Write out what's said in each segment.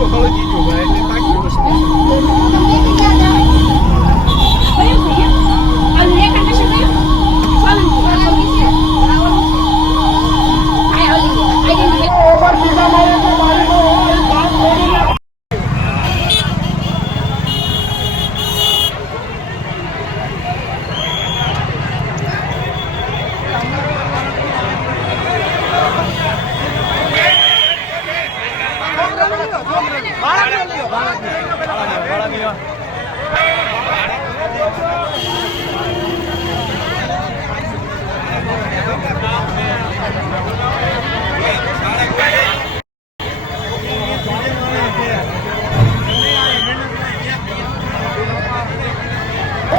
Pô, fala aqui, Gil, vai tentar aqui, você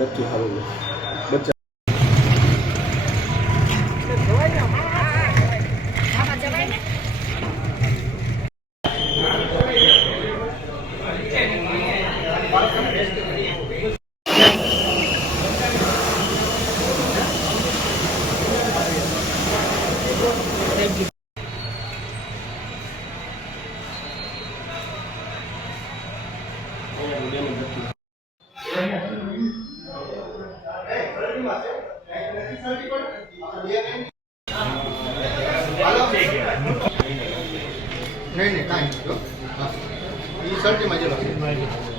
નથી સારું બચ્ચા અહીંયા તો ડેને નથી નહીં સર્ટીમાં જેલો છે.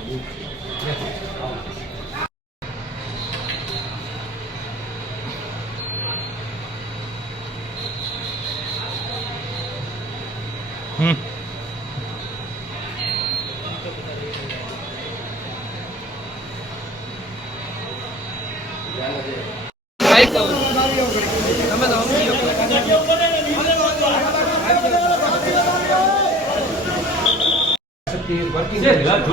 એમને પેલું આપો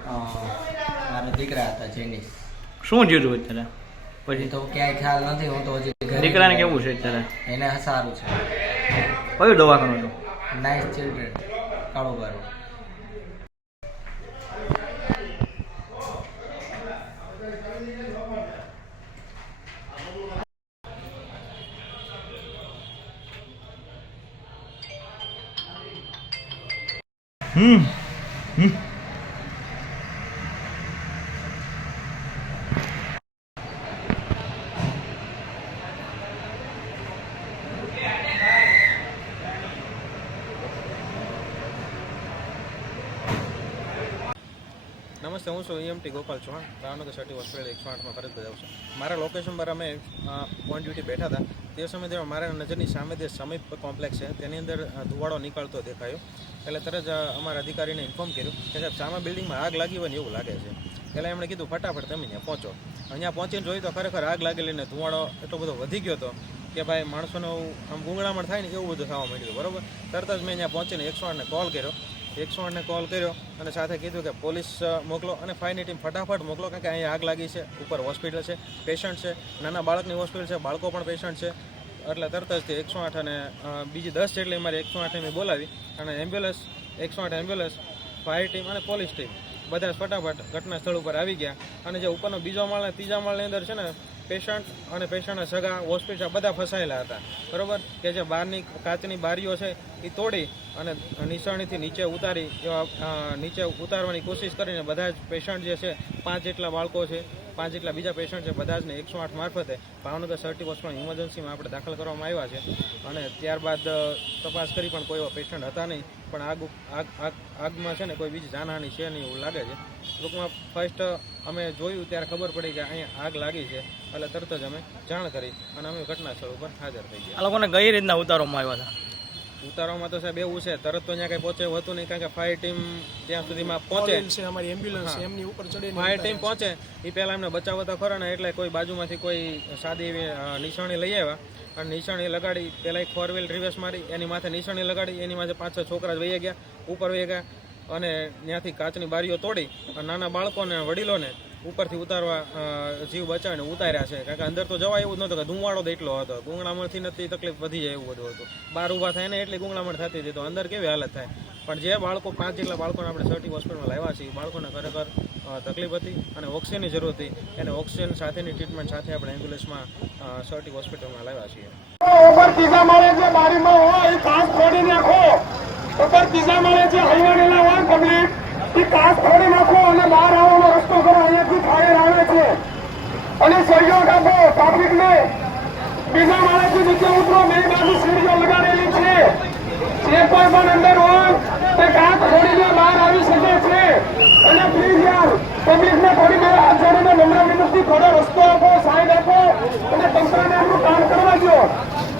મારા દીકરા હતા જેનિસ શું જીરું અત્યારે? પછી? તો ક્યાંય ખ્યાલ નથી હું તો હજી દીકરાને કેવું છે અત્યારે? એને સારું છે. કયું દવાખાનું নাইস চিলড্রেন কারোবার হুম નમસ્તે, હું છું EMT Gopal Chauhan Bhavnagar city hospital એકસો આઠમાં ફરજ બજાવું છું. મારા લોકેશન પર અમે ઓન ડ્યુટી બેઠા હતા. તે સમયે તેમાં મારા નજરની સામે જે સમીપ કોમ્પ્લેક્સ છે, તેની અંદર ધુવાડો નીકળતો દેખાયો. એટલે તરત જ અમારા અધિકારીને ઇન્ફોર્મ કર્યું કે સાહેબ, સામા બિલ્ડિંગમાં આગ લાગી હોય ને એવું લાગે છે. પહેલાં એમણે કીધું, ફટાફટ તમે ત્યાં પહોંચો. અહીંયા પહોંચીને જોયું તો ખરેખર આગ લાગેલી ને ધુવાડો એટલો બધો વધી ગયો હતો કે ભાઈ માણસોનો આમ ગુંગળામણ થાય ને એવું બધું થવા માંડ્યું બરોબર? તરત જ મેં અહીંયા પહોંચીને એકસો આઠને કોલ કર્યો. એકસો આઠને કોલ કર્યો અને સાથે કીધું કે પોલીસ મોકલો અને ફાયરની ટીમ ફટાફટ મોકલો કારણ કે અહીંયા આગ લાગી છે, ઉપર હોસ્પિટલ છે, પેશન્ટ છે, નાના બાળકની હોસ્પિટલ છે, બાળકો પણ પેશન્ટ છે. એટલે તરત જ એકસો આઠ અને બીજી દસ જેટલી મારી એકસો આઠ એમ બોલાવી અને એમ્બ્યુલન્સ એકસો આઠ એમ્બ્યુલન્સ, ફાયર ટીમ અને પોલીસ ટીમ બધા ફટાફટ ઘટના સ્થળ ઉપર આવી ગયા. અને જે ઉપરનો બીજો માળ અને ત્રીજા માળની અંદર છે ને પેશન્ટ અને પેશન્ટના સગા, હોસ્પિટલ બધા ફસાયેલા હતા. બરોબર? કે જે બહારની કાચની બારીઓ છે, એ તોડી અને નિશાણીથી નીચે ઉતારી નીચે ઉતારવાની કોશિશ કરીને બધા જ પેશન્ટ જે છે, પાંચ જેટલા બાળકો છે પાંચ જેટલા બીજા પેશન્ટ છે બધા જને એકસો આઠ મારફતે ભાવનગર સર્ટી હોસ્પિટલ ઇમરજન્સીમાં આપણે દાખલ કરવામાં આવ્યા છે. અને ત્યારબાદ તપાસ કરી પણ કોઈ એવા પેશન્ટ હતા નહીં. પણ આગ આગ આગ, આગમાં છે ને કોઈ બીજી જાનહાની છે નહીં એવું લાગે છે. ટૂંકમાં ફર્સ્ટ અમે જોયું ત્યારે ખબર પડી કે અહીંયા આગ લાગી છે. એટલે તરત જ અમે જાણ કરી અને અમે ઘટના સ્થળ ઉપર હાજર થઈ ગયા. આ લોકોને કઈ રીતના ઉતારવામાં આવ્યા હતા? ઉતારવામાં તો સાહેબ એવું છે તરત તો અહીંયા કઈ પહોંચે એવું હતું નહીં કારણ કે ફાયર ટીમ ત્યાં સુધીમાં પહોંચે. છે અમારી એમ્બ્યુલન્સ એમની ઉપર ચડીને ફાયર ટીમ પહોંચે એ પહેલા એમને બચાવવા તો ખરા ને એટલે કોઈ બાજુમાંથી કોઈ સાદી એવી નિશાણી લઈ આવ્યા. અને નિશાણી લગાડી પહેલાં એક ફોર વ્હીલ રિવર્સ મારી એની માથે નિશાણી લગાડી એની માથે પાંચ છ છોકરા જ વહી ગયા ઉપર વહી ગયા. અને ત્યાંથી કાચની બારીઓ તોડી અને નાના બાળકોને વડીલોને ઉપરથી ઉતારવા જીવ બચાવીને ઉતાર્યા છે. કારણ કે અંદર તો જવા એવું જ નહોતું કે ધુમાડો તો એટલો હતો. ગુંગળામણથી નથી તકલીફ વધી જાય એવું બધું હતું. બહાર ઊભા થાય ને એટલી ગુંગળામણ થતી હતી. તો અંદર કેવી હાલત થાય? પણ જે બાળકો, પાંચ જેટલા બાળકોને આપણે સર્ટી હોસ્પિટલમાં લાવ્યા છે એ બાળકોને ખરેખર તકલીફ હતી અને ઓક્સિજનની જરૂર હતી. એને ઓક્સિજન સાથેની ટ્રીટમેન્ટ સાથે આપણે એમ્બ્યુલન્સમાં સર્ટી હોસ્પિટલમાં લાવ્યા છીએ. ઉપર ત્રીજા માળે જે બારીમાં હોય, એ કાચ ફોડી નાખો. ઉપર ત્રીજા માળે જે હલવાડેલા હોય પબ્લિક એ કાચ ફોડી નાખો અને બહાર આવવાનો લોકો અહીંયાથી આવી શકે છે. અને પ્લીઝ યાર પબ્લિકને થોડી અને કામ કરવા દો